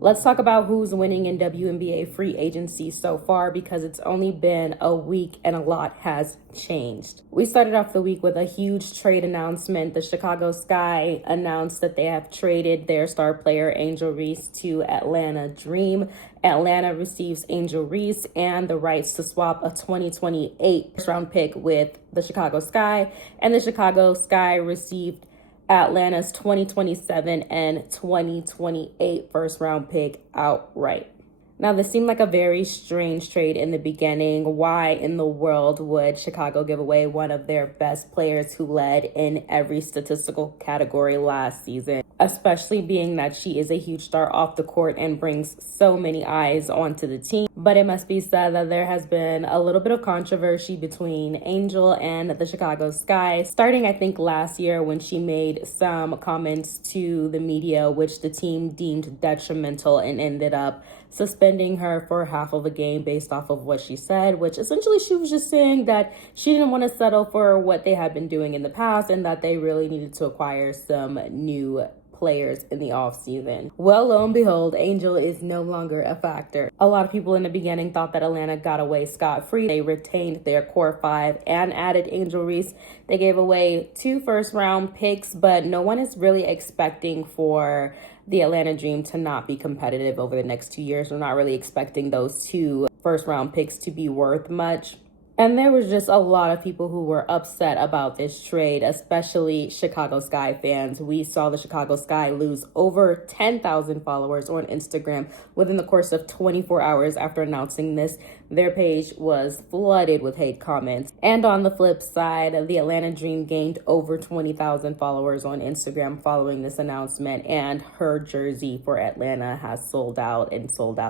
Let's talk about who's winning in WNBA free agency so far, because it's only been a week and a lot has changed. We started off the week with a huge trade announcement. The Chicago Sky announced that they have traded their star player Angel Reese to Atlanta Dream. Atlanta receives Angel Reese and the rights to swap a 2028 first-round pick with the Chicago Sky, and the Chicago Sky received Atlanta's 2027 and 2028 first round pick outright. Now, this seemed like a very strange trade in the beginning. Why in the world would Chicago give away one of their best players who led in every statistical category last season, especially being that she is a huge star off the court and brings so many eyes onto the team? But it must be said that there has been a little bit of controversy between Angel and the Chicago Sky, starting I think last year when she made some comments to the media which the team deemed detrimental and ended up suspending her for half of a game based off of what she said, which essentially she was just saying that she didn't want to settle for what they had been doing in the past and that they really needed to acquire some new players in the offseason. Well, lo and behold, Angel is no longer a factor. A lot of people in the beginning thought that Atlanta got away scot-free. They retained their core five and added Angel Reese. They gave away 2 first-round picks, but no one is really expecting for the Atlanta Dream to not be competitive over the next 2 years. We're not really expecting those 2 first-round picks to be worth much. And there was just a lot of people who were upset about this trade, especially Chicago Sky fans. We saw the Chicago Sky lose over 10,000 followers on Instagram within the course of 24 hours after announcing this. Their page was flooded with hate comments. And on the flip side, the Atlanta Dream gained over 20,000 followers on Instagram following this announcement, and her jersey for Atlanta has sold out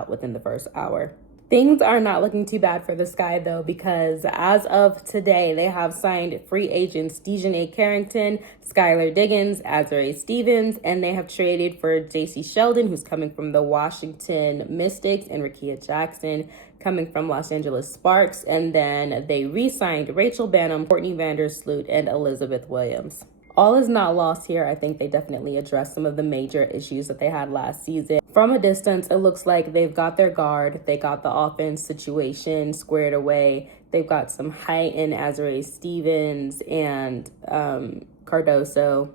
within the first hour. Things are not looking too bad for the Sky, though, because as of today, they have signed free agents Dejanay Carrington, Skylar Diggins, Azurá Stevens, and they have traded for JC Sheldon, who's coming from the Washington Mystics, and Rickea Jackson, coming from Los Angeles Sparks. And then they re-signed Rachel Bannum, Courtney Vandersloot, and Elizabeth Williams. All is not lost here. I think they definitely addressed some of the major issues that they had last season. From a distance, it looks like they've got their guard. They got the offense situation squared away. They've got some height in Azurá Stevens and Cardoso.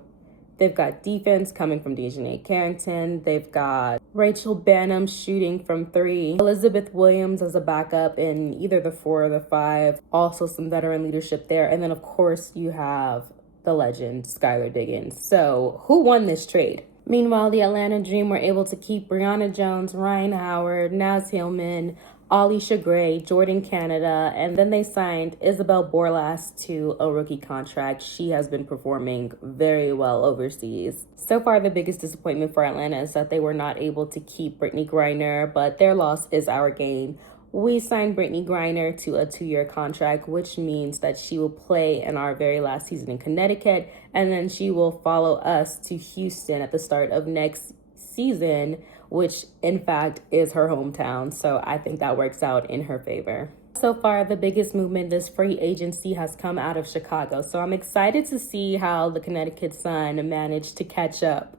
They've got defense coming from Dejanay Carrington. They've got Rachel Bannum shooting from 3. Elizabeth Williams as a backup in either the 4 or the 5. Also some veteran leadership there. And then, of course, you have the legend, Skylar Diggins. So who won this trade? Meanwhile, the Atlanta Dream were able to keep Brianna Jones, Ryan Howard, Naz Hillman, Alisha Gray, Jordan Canada, and then they signed Isabel Borlas to a rookie contract. She has been performing very well overseas. So far, the biggest disappointment for Atlanta is that they were not able to keep Brittney Griner, but their loss is our gain. We signed Brittney Griner to a 2-year contract, which means that she will play in our very last season in Connecticut, and then she will follow us to Houston at the start of next season, which in fact is her hometown. So I think that works out in her favor. So far, the biggest movement this free agency has come out of Chicago. So I'm excited to see how the Connecticut Sun managed to catch up